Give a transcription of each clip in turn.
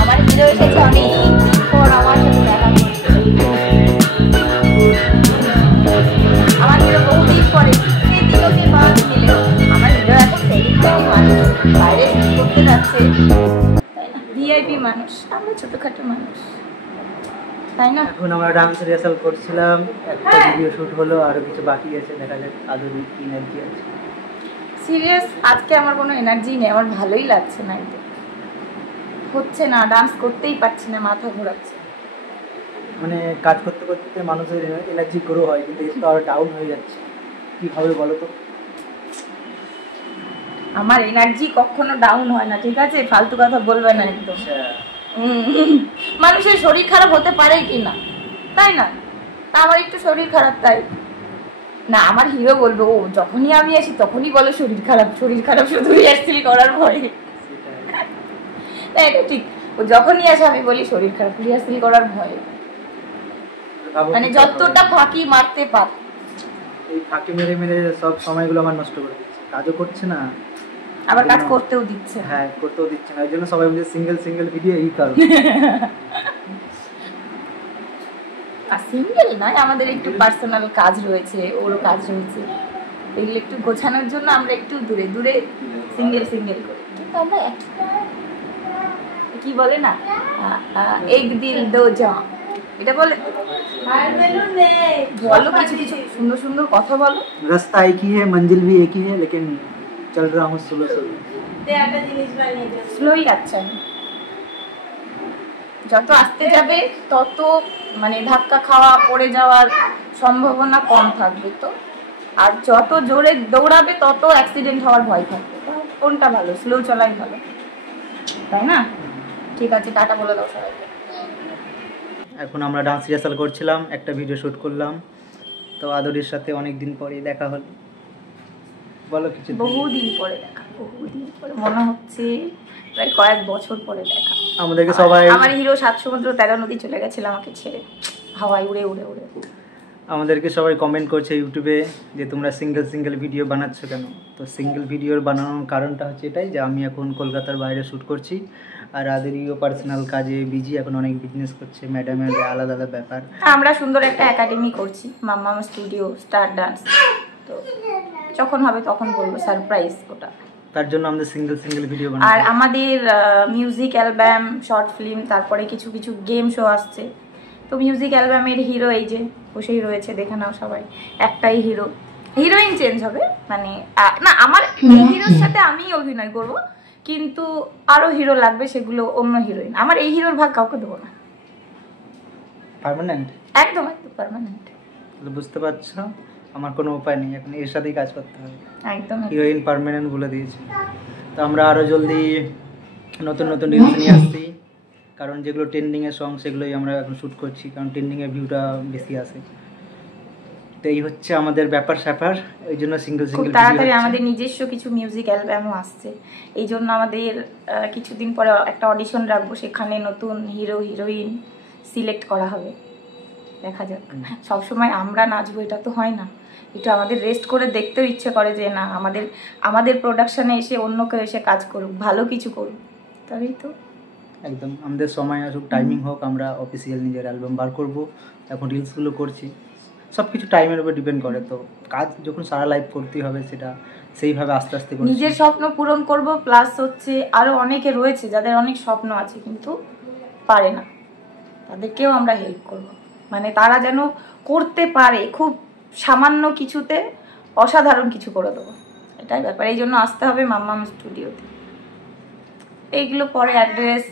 আমার হিরো এসেছে অনেকক্ষণ আমার সাথে দেখা করতে। আমার হিরো বহুদিন পরে দিনকে বাদ মিলে আমার হিরো এখন সেলিব্রিটি মানুষ, বাইরে করতে যাচ্ছে, ভিআইপি মানুষ, আমরা ছোটখাটো মানুষ, তাই না? এখন আমরা ডান্স রিহার্সাল করছিলাম, একটা ভিডিও শুট হলো, আরো কিছু বাকি আছে, দেখা যাক আদৌ এনার্জি আছে। সিরিয়াস আজকে আমার কোনো এনার্জি নেই, আমার ভালোই লাগছে না, হচ্ছে না, ডান্স করতেই পারছি না, মাথা ঘোরাচ্ছে। মানে কাজ করতে করতে মানুষের এনার্জি গ্রো হয়, কিন্তু একটু আরো ডাউন হয়ে যাচ্ছে, কিভাবে বলো তো? আমার এনার্জি কখনো ডাউন হয় না, ঠিক আছে? ফালতু কথা বলবে না একদম। মানুষের শরীর খারাপ হতে পারে কি না, তাই না? তা আমার একটু শরীর খারাপ, তাই না আমার হিরো বলবো ও যখনই আমি আসি তখনই বলো শরীর খারাপ, শরীর খারাপ, শুধু রিহার্সাল করার ভয়ে। এটা ঠিক, ও যখনই আসে আমি বলি শরীর খারাপ, রিহার্সাল করার ভয়ে, মানে যতটা ফাঁকি মারতে পার। এই ফাঁকি মেরে মেরে সব সময়গুলো আমার নষ্ট করে দিচ্ছে, কাজও করছে না, আবার কাজ করতেও দিচ্ছে। হ্যাঁ, করতেও দিচ্ছে না, এই জন্য সবাই বলে সিঙ্গেল ভিডিও এই কারণ। আর সিঙ্গেল নয়, আমাদের একটু পার্সোনাল কাজ রয়েছে, ওরও কাজ রয়েছে, এগুলো একটু গোছানোর জন্য আমরা একটু দূরে দূরে সিঙ্গেল করি, কিন্তু আমরা কি বলে না, এক দিল দো জান, এটা বলে বলো, কিছু কিছু সুন্দর সুন্দর কথা বলো। রাস্তা এক হি হ্যায়, মঞ্জিল ভি এক হি হ্যায়, লেকিন চল রহা হুঁ স্লো স্লোই যাচ্ছে, যত আসতে যাবে তত মানে ধাক্কা খাওয়া, পড়ে যাওয়ার সম্ভাবনা কম থাকবে, তো আর যত জোরে দৌড়াবে তত অ্যাক্সিডেন্ট হওয়ার ভয় থাকবে। কোনটা ভালো? স্লো চলাই ভালো, তাই না? ঠিক আছে, টাটা বলে দাও সবাইকে। এখন আমরা ডান্স রিহার্সাল করছিলাম, একটা ভিডিও শুট করলাম, তো আদরির সাথে অনেক দিন পরে দেখা হলো, বলো কিছু। বহুদিন পরে দেখা, বহুদিন পরে, মনে হচ্ছে প্রায় কয়েক বছর পরে দেখা। আমাদেরকে সবাই, আমার হিরো 7 সমুদ্র 13 নদী চলে গেছিল আমাকে ছেড়ে, হাওয়ায় উড়ে উড়ে উড়ে। আমাদেরকে সবাই কমেন্ট করছে ইউটিউবে যে তোমরা সিঙ্গেল ভিডিও বানাচ্ছ কেন? তো সিঙ্গেল ভিডিওর বানানোর কারণটা হচ্ছে এটাই যে আমি এখন কলকাতার বাইরে শ্যুট করছি, আর আদেরও পার্সোনাল কাজে বিজি, এখন অনেক বিজনেস করছে, ম্যাডামের আলাদা আলাদা ব্যাপার। আমরা সুন্দর একটা একাডেমি করছি, মাম্মাম স্টুডিও স্টার ডান্স, তো যখন হবে তখন বলবো, সারপ্রাইজ ওটা। তার জন্য আমাদের সিঙ্গেল ভিডিও বানাই। আর আমাদের মিউজিক অ্যালবাম, শর্ট ফিল্ম, তারপরে কিছু কিছু গেম শো আসছে। তো মিউজিক অ্যালবামের হিরো এই যে বসেই রয়েছে, দেখে নাও সবাই, একটাই হিরো, হিরোইন চেঞ্জ হবে, মানে না আমার হিরোর সাথে আমি অভিনয় করব, কিন্তু আরো হিরো লাগবে, সেগুলো অন্য হিরোইন, আমার এই হিরোর ভাগ কাউকে দেবো না, পার্মানেন্ট, একদম একদম পার্মানেন্ট। বুঝতে পারছো, আমার কোনো উপায় নেই, এখন এর সাথেই কাজ করতে হবে, একদম হিরোইন পার্মানেন্ট বলে দিয়েছে। তো আমরা আরও জলদি নতুন রিলস নিয়ে আসছি, কারণ যেগুলো ট্রেন্ডিংয়ের সং সেগুলোই আমরা এখন শ্যুট করছি, কারণ ট্রেন্ডিংয়ের ভিউটা বেশি আসে। তো এই হচ্ছে আমাদের ব্যাপার স্যাপার, ওই জন্য সিঙ্গেল তাড়াতাড়ি আমাদের নিজস্ব কিছু মিউজিক অ্যালবামও আসছে, এই জন্য আমাদের কিছুদিন পরে একটা অডিশন রাখবো, সেখানে নতুন হিরো হিরোইন সিলেক্ট করা হবে, দেখা যাক। সবসময় আমরা নাচবো এটা তো হয় না, একটু আমাদের রেস্ট করে দেখতেও ইচ্ছে করে যে না আমাদের প্রোডাকশানে এসে অন্য কেউ এসে কাজ করুক, ভালো কিছু করুক, তবেই তো একদম আমাদের সময় আসুক, টাইমিং হোক, আমরা অফিসিয়াল নিজের অ্যালবাম বার করবো। এখন রিলসগুলো করছি, সব কিছু টাইমের উপর ডিপেন্ড করে, তো কাজ যখন সারা লাইফ করতেই হবে, সেটা সেইভাবে আস্তে আস্তে নিজের স্বপ্ন পূরণ করব, প্লাস হচ্ছে আরও অনেকে রয়েছে যাদের অনেক স্বপ্ন আছে কিন্তু পারে না, তাদেরকেও আমরা হেল্প করব, মানে তারা যেন করতে পারে, খুব সামান্য কিছুতে অসাধারণ কিছু করে দেবো, এটাই ব্যাপার। এই জন্য আসতে হবে মাম্মাম স্টুডিওতে। এইগুলো পরে অ্যাড্রেস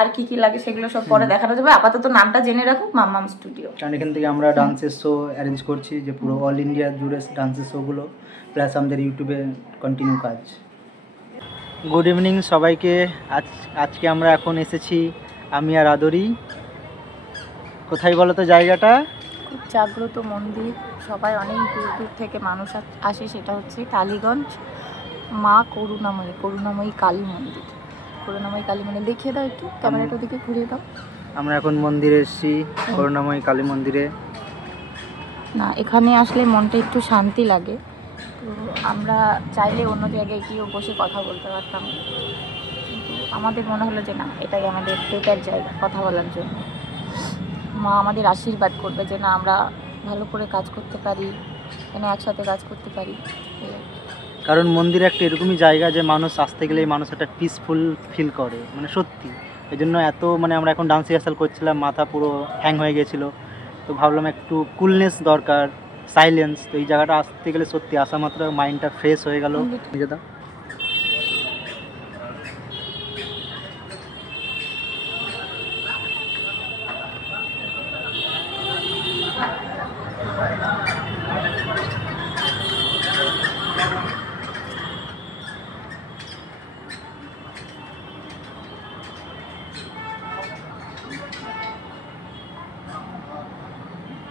আর কি কি লাগে সেগুলো সব পরে দেখানো যাবে, আপাতত নামটা জেনে রাখো, মাম্মাম স্টুডিও। কারণ এখান থেকে আমরা ডান্সের শো অ্যারেঞ্জ করছি, যে পুরো অল ইন্ডিয়া জুড়ে ডান্সের শোগুলো, প্লাস আমাদের ইউটিউবে কন্টিনিউ কাজ। গুড ইভিনিং সবাইকে। আজকে আমরা এখন এসেছি আমি আর আদরি, কোথায় বলো তো জায়গাটা? খুব জাগ্রত মন্দির, সবাই অনেক দূর দূর থেকে মানুষ আসে, সেটা হচ্ছে টালিগঞ্জ মা করুণাময়ী কালী মন্দির। করুণাময়ী কালী মন্দির দেখিয়ে দাও একটু, ক্যামেরাটা দিকে ঘুরিয়ে দাও। আমরা এখন মন্দিরে এসেছি, করুণাময়ী কালী মন্দিরে। না, এখানে আসলে মনটা একটু শান্তি লাগে। তো আমরা চাইলে অন্য জায়গায় গিয়েও বসে কথা বলতে পারতাম, কিন্তু আমাদের মনে হলো যে না, এটাই আমাদের বেটার জায়গা কথা বলার জন্য। মা আমাদের আশীর্বাদ করবে যে না, আমরা ভালো করে কাজ করতে পারি, এখানে একসাথে কাজ করতে পারি। কারণ মন্দির একটা এরকমই জায়গা যে মানুষ আসতে গেলেই মানুষ একটা পিসফুল ফিল করে, মানে সত্যি। এই জন্য এত মানে আমরা এখন ডান্স রিহার্সাল করছিলাম, মাথা পুরো হ্যাং হয়ে গেছিলো, তো ভাবলাম একটু কুলনেস দরকার, সাইলেন্স। তো এই জায়গাটা আসতে গেলে সত্যি আসা মাত্র মাইন্ডটা ফ্রেশ হয়ে গেল। নিজেদা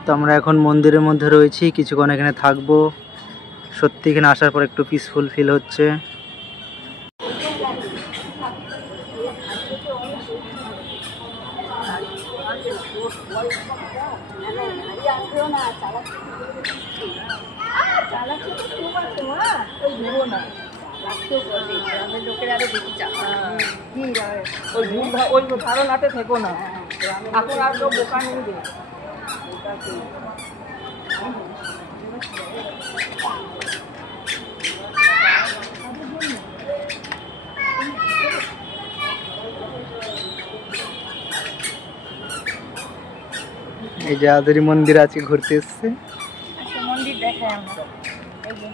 তো আমরা এখন মন্দিরের মধ্যে রয়েছি, কিছুক্ষণ এখানে থাকবো। সত্যি এখানে আসার পর একটু পিসফুল ফিল হচ্ছে। ওই ধারণাতে থেকো না, এখন আর কেউ বোকা নেই। এই যে আদরি মন্দির আছে, ঘুরতে এসছে। আচ্ছা, মন্দির দেখাই আমরা। এই যে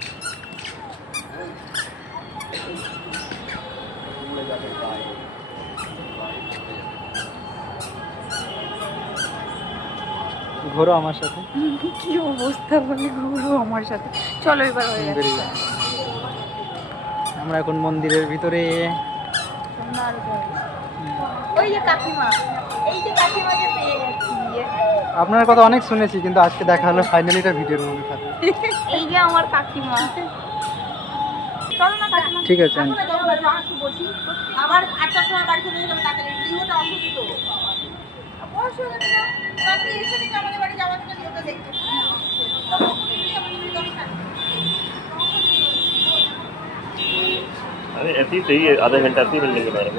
ঘোরো আমার সাথে। কি অবস্থা, বলে ঘুরো আমার সাথে। চলো এবার হয়ে যাচ্ছে। আমরা এখন মন্দিরের ভিতরে। ওই যে কাকিমা, এই যে কাকিমাকে পেয়ে গেছি। আপনার কথা অনেক শুনেছি, কিন্তু আজকে দেখা হলো ফাইনালি এটা ভিডিওর মধ্যে থাকে। এই যে আমার কাকিমা। চলো না কাকিমা। ঠিক আছে। আবার 8টার সময় বাড়ি চলে যাবে, তাড়াতাড়ি লিওটা অসুস্থ। আমাদের বাড়ি যাওয়ার জন্য লিওটা দেখতে। अरे ऐसे ही सही है, आधा घंटा ऐसे ही मिल लेंगे मैडम।